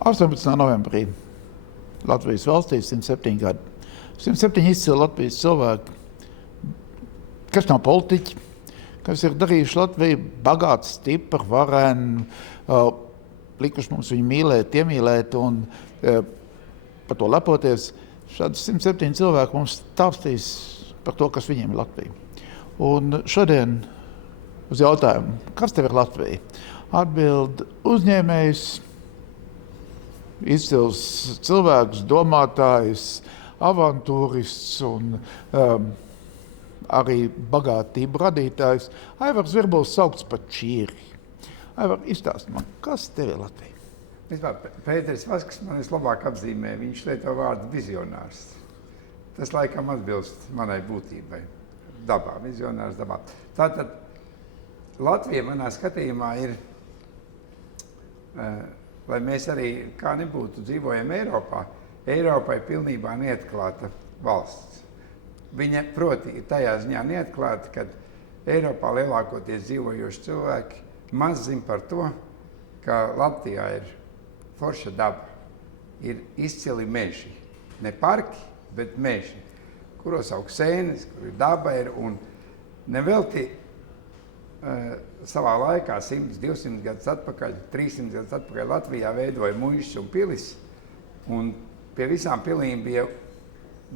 18. novembrī Latvijas valstī 107 gadi. 107 izcili Latvijas cilvēki, kas nav politiķi, kas ir darījuši Latviju bagātu, stipru, varenu, likuši mums viņu mīlēt, iemīlēt un par to lepoties. Šādi 107 cilvēki mums stāstīs par to, kas viņiem ir Latvija. Un šodien uz jautājumu, kas tev ir Latvija? Atbild uzņēmējs, izcils cilvēks, domātājs, avantūrists un arī bagātību radītājs. Aivars Virbuls saukts par Čīri. Aivar, izstāst man, kas tev ir Latvija? Pēteris Vasks man vislabāk apzīmē, viņš lieto vārdu vizionārs. Tas laikam atbilst manai būtībai. Dabā, vizionārs dabā. Tātad Latvija manā skatījumā ir, lai mēs arī kā nebūtu dzīvojam Eiropā, Eiropai pilnībā neatklāta valsts. Viņa proti ir tajā ziņā neatklāta, kad Eiropā lielākoties dzīvojoši cilvēki maz zin par to, ka Latvijā ir forša daba, ir izcili meži. Ne parki, bet meži, kuros aug sēnes, kur ir daba ir un nevelti savā laikā 100, 200 gadus atpakaļ, 300 gadus atpakaļ Latvijā veidoja muižas un pilis, un pie visām pilīm bija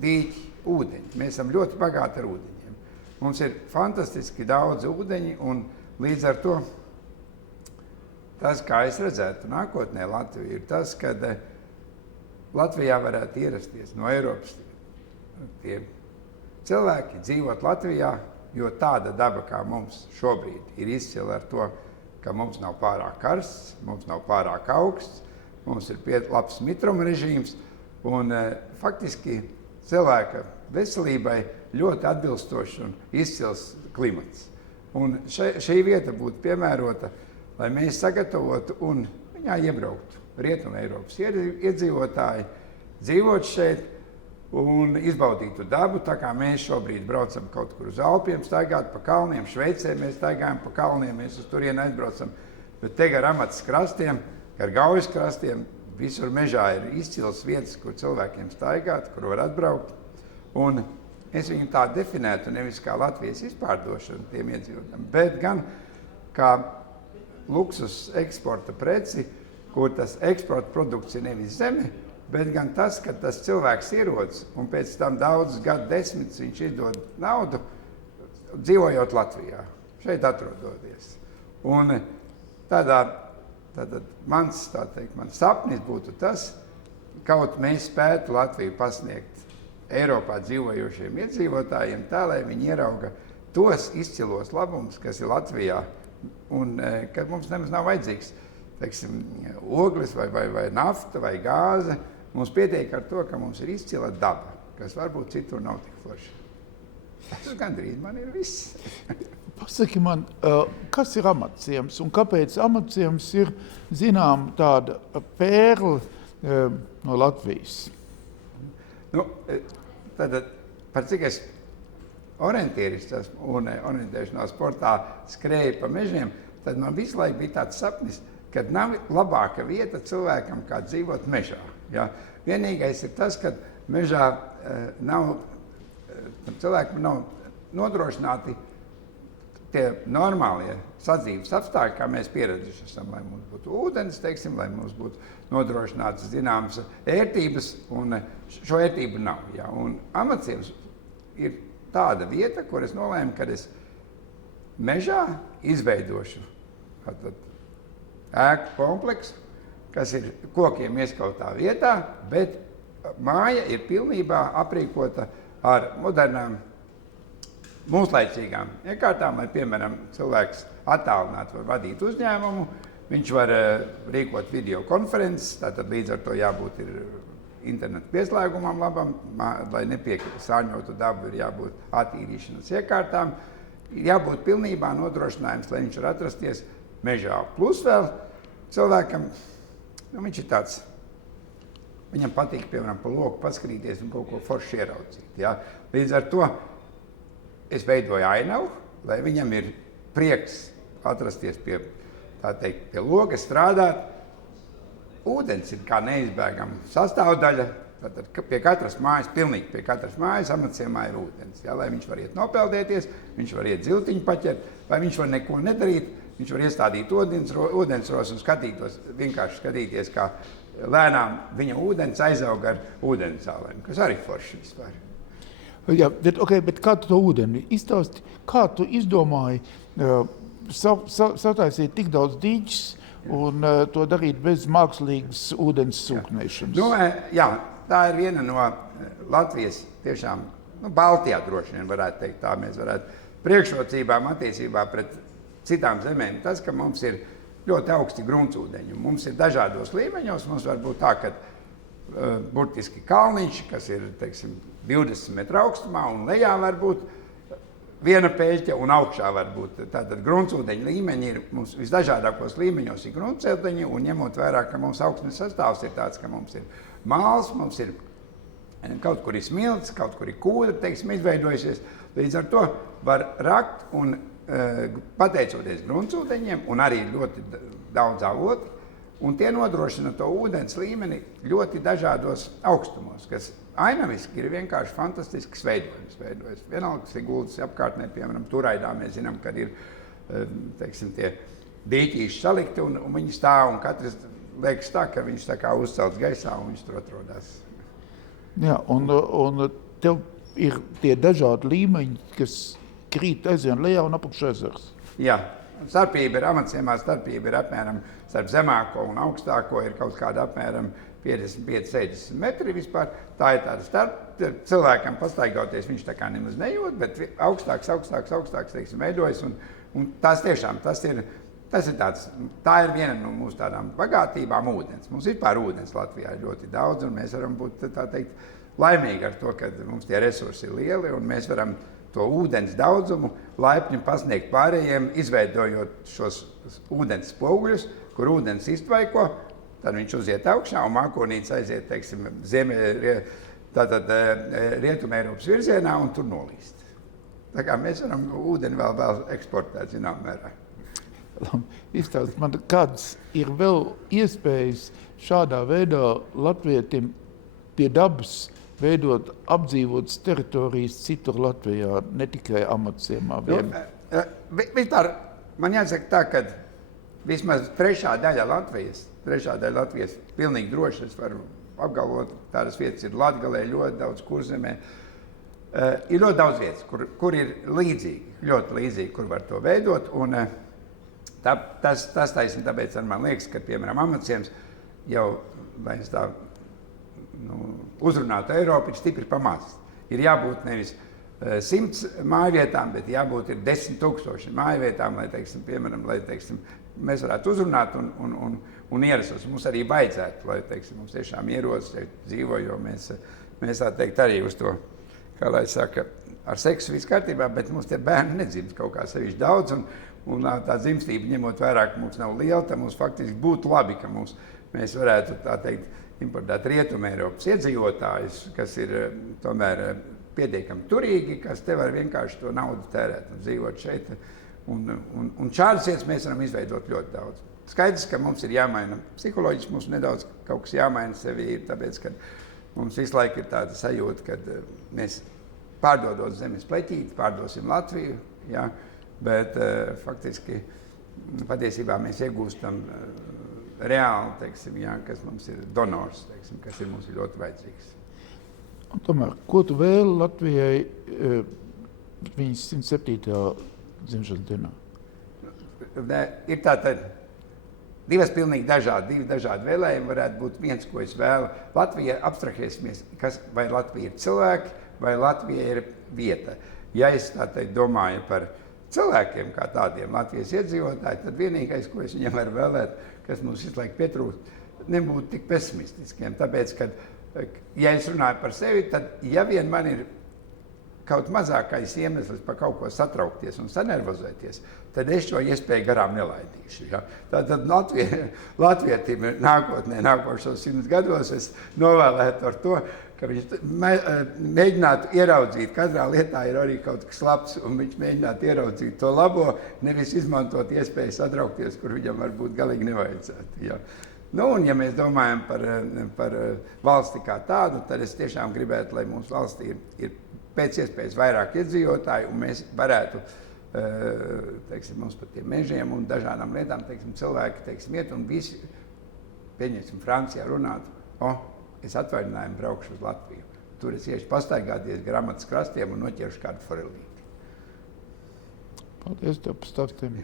dīķi, ūdeņi. Mēs esam ļoti bagāti ar ūdeņiem. Mums ir fantastiski daudz ūdeņi, un līdz ar to tas, kā es redzētu nākotnē Latviju, ir tas, kad Latvijā varētu ierasties no Eiropas tie cilvēki dzīvot Latvijā, jo tāda daba, kā mums šobrīd ir izcila ar to, ka mums nav pārāk karsts, mums nav pārāk augsts, mums ir labs mitruma režīms un faktiski cilvēka veselībai ļoti atbilstošs un izcils klimats. Un šī vieta būtu piemērota, lai mēs sagatavotu un viņā iebrauktu Rietumu Eiropas iedzīvotāji, dzīvot šeit un izbaudītu dabu, tā kā mēs šobrīd braucam kaut kur uz Alpiem, staigāt pa kalniem, Šveicē mēs staigājam pa kalniem, mēs uz turieni aizbraucam, bet te gar Amatas krastiem, gar Gaujas krastiem, visur mežā ir izcils vietas, kur cilvēkiem staigāt, kur var atbraukt, un es viņu tā definētu nevis kā Latvijas izpārdošanu tiem iedzīvotājiem, bet gan kā luksus eksporta preci, kur tas eksporta produkts ir nevis zeme, bet gan tas, ka tas cilvēks ierodas un pēc tam daudzus gadu desmitus viņš izdod naudu, dzīvojot Latvijā, šeit atrodoties. Un tātad mans sapnis būtu tas, kaut mēs spētu Latviju pasniegt Eiropā dzīvojošiem iedzīvotājiem tā, lai viņi ierauga tos izcilos labumus, kas ir Latvijā, un ka mums nemaz nav vajadzīgs, teiksim, ogles vai nafta vai gāze. Mums pietiek ar to, ka mums ir izcila daba, kas varbūt citur nav tik forša. Tas gandrīz man ir viss. Pasaki man, kas ir amatciems un kāpēc amatciems ir, zinām, tāda pērle no Latvijas? Nu, tātad, par cik es orientieris un orientēšanās sportā skrēju pa mežiem, tad man visu laiku bija tāds sapnis, kad nav labāka vieta cilvēkam, kā dzīvot mežā. Ja? Vienīgais ir tas, ka mežā cilvēkiem nav nodrošināti tie normālie sadzīves apstākļi, kā mēs pieraduši esam, lai mums būtu ūdens, teiksim, lai mums būtu nodrošināts zināmas ērtības, un šo ērtību nav. Ja? Un amatciems ir tāda vieta, kur es nolēmu, kad es mežā izveidošu ēku kompleksu, kas ir kokiem ieskautā vietā, bet māja ir pilnībā aprīkota ar modernām, mūslaicīgām iekārtām, lai, piemēram, cilvēks attālināti var vadīt uzņēmumu, viņš var rīkot videokonferences, tātad līdz ar to jābūt ir internetu pieslēgumam labam, lai nepiesārņotu dabu, ir jābūt attīrīšanas iekārtām, ir jābūt pilnībā nodrošinājums, lai viņš var atrasties mežā. Plus vēl cilvēkam, viņš ir tāds, viņam patīk, piemēram, pa loku paskrīties un kaut ko forši ieraudzīt. Ja? Līdz ar to es veidoju ainavu, lai viņam ir prieks atrasties pie, tā teikt, pie loga, strādāt. ūdens ir kā neizbēgama sastāvdaļa. Tātad pie katras mājas, pilnīgi pie katras mājas amatciemā ir ūdens. Ja, lai viņš var iet nopeldēties, viņš var iet ziltiņu paķert, vai viņš var neko nedarīt, viņš var iestādīt ūdensros un vienkārši skatīties, kā lēnām viņa ūdens aizauga ar ūdenzālēm, kas arī forši vispār. Jā, bet kā tu to ūdeni izstāsti? Kā tu izdomāji sataisīt tik daudz dīķis un to darīt bez mākslīgas ūdens sūknēšanas? Jā, tā ir viena no Latvijas tiešām, Baltijā droši vien varētu teikt tā, mēs varētu priekšrocībām attiecībā pret citām zemēm. Tas, ka mums ir ļoti augsti gruntsūdeņi, mums ir dažādos līmeņos, mums var būt tā, ka burtiski kalniņš, kas ir, teiksim, 20 metru augstumā, un lejā var būt viena peļķa, un augšā var būt. Tātad gruntsūdeņu līmeņi ir mums visdažādākos līmeņos ir gruntsūdeņi, un ņemot vērā, ka mums augsnes sastāvs ir tāds, ka mums ir māls, mums ir kaut kur ir smilts, kaut kur ir kūdra, teiksim, izveidojusies. Līdz ar to var rakt un pateicoties gruntsūdeņiem, un arī ļoti daudz avotu, un tie nodrošina to ūdens līmeni ļoti dažādos augstumos, kas ainaviski ir vienkārši fantastisks veidojums. Vienalga, kas ir gultas apkārtnē, piemēram, Turaidā, mēs zinām, kad ir, teiksim, tie dīķīši salikti, un viņi stāv, un katrs liekas tā, ka viņš tā kā uzcelts gaisā, un viņš tur atrodās. Jā, un tev ir tie dažādi līmeņi, kas krīt aizvien lejā un apakšā ezers. Jā, starpība ir amatciemā, starpība ir apmēram starp zemāko un augstāko ir kaut kāda apmēram 55-60 metri vispār. Tā ir tāda starp, cilvēkam pastaigoties viņš tā kā nemaz nejūt, bet augstāks, teiksim, veidojas, un tas tiešām, tas ir tāds, tā ir viena no mūsu tādām bagātībām ūdens. Mums vispār ūdens Latvijā ir ļoti daudz, un mēs varam būt, tā teikt, laimīgi ar to, ka mums tie resursi ir lieli, un mēs varam to ūdens daudzumu laipni pasniegt pārējiem, izveidojot šos ūdens spoguļus, kur ūdens iztvaiko, tad viņš uziet augšā un mākonīts aiziet, teiksim, Rietumē Eiropas virzienā un tur nolīst. Tā kā mēs varam ūdeni vēl eksportēt, zinām mērā. Izstāst man, kādas ir vēl iespējas šādā veidā latvietim pie dabas veidot apdzīvotas teritorijas citur Latvijā, ne tikai amatciemā. Vispār man jāsaka tā, ka vismaz trešā daļa Latvijas pilnīgi droši es varu apgalvot, tādas vietas ir Latgalē, ļoti daudz Kurzemē. Ir ļoti daudz vietas, kur ir līdzīgi, ļoti līdzīgi, kur var to veidot. Un tas taisni, tāpēc man liekas, ka, piemēram, amatciems jau, lai es tā uzrunātu Eiropu, ir stipri pamazs. Ir jābūt nevis 100 mājvietām, bet jābūt ir 10 000 mājvietām, lai, teiksim, piemēram, mēs varētu uzrunāt un ierastos. Mums arī vajadzētu, lai, teiksim, mums tiešām ierodas dzīvo, jo mēs tā teikt arī uz to, kā lai saka, ar seksu viss kārtībā, bet mums tie bērni nedzimst kaut kā sevišķi daudz, un tā dzimstība ņemot vērā, ka mums nav liela, tad mums faktiski būtu labi, ka mēs varētu, tā teikt, importēt Rietumē Eiropas iedzīvotājus, kas ir tomēr pietiekami turīgi, kas te var vienkārši to naudu tērēt un dzīvot šeit. Un šādas vietas mēs varam izveidot ļoti daudz. Skaidrs, ka mums ir jāmaina psiholoģiski, mums nedaudz kaut kas jāmaina sevi, tāpēc, ka mums visu laiku ir tāda sajūta, ka mēs pārdodot zemes pleķīti, pārdosim Latviju, jā, bet faktiski patiesībā mēs iegūstam reāli, teiksim, jā, kas mums ir donors, teiksim, kas ir mums ļoti vajadzīgs. Un tomēr, ko tu vēli Latvijai viņas 107. dzimšanas dienā? Ir tātad divi dažādi vēlējumi varētu būt viens, ko es vēlu. Latvija abstrahēsimies, vai Latvija ir cilvēki, vai Latvija ir vieta. Ja es tā teikt domāju par cilvēkiem kā tādiem Latvijas iedzīvotāji, tad vienīgais, ko es viņiem varu vēlēt, kas mums visu laiku pietrūkst, nebūt tik pesimistiskiem. Tāpēc, ka, ja es runāju par sevi, tad ja vien man ir kaut mazākais iemesls par kaut ko satraukties un sanervozēties, tad es šo iespēju garām nelaidīšu. Ja? Tātad Latvietim nākošos 100 gados es novēlētu ar to, ka viņš mēģinātu ieraudzīt, katrā lietā ir arī kaut kas labs, un viņš mēģinātu ieraudzīt to labo, nevis izmantot iespēju satraukties, kur viņam varbūt galīgi nevajadzētu. Ja? Nu, un ja mēs domājam par valsti kā tādu, tad es tiešām gribētu, lai mūsu valstī ir pēc iespējas vairāk iedzīvotāju, un mēs varētu, teiksim, mums par tiem mežiem un dažādām lietām, teiksim, cilvēki, teiksim, iet un visi, pieņemsim, Francijā runātu, es atvaļinājumu braukšu uz Latviju. Tur es iešu pastaigāties gramatas krastiem un noķeršu kādu forelīti. Paldies tev par startiem.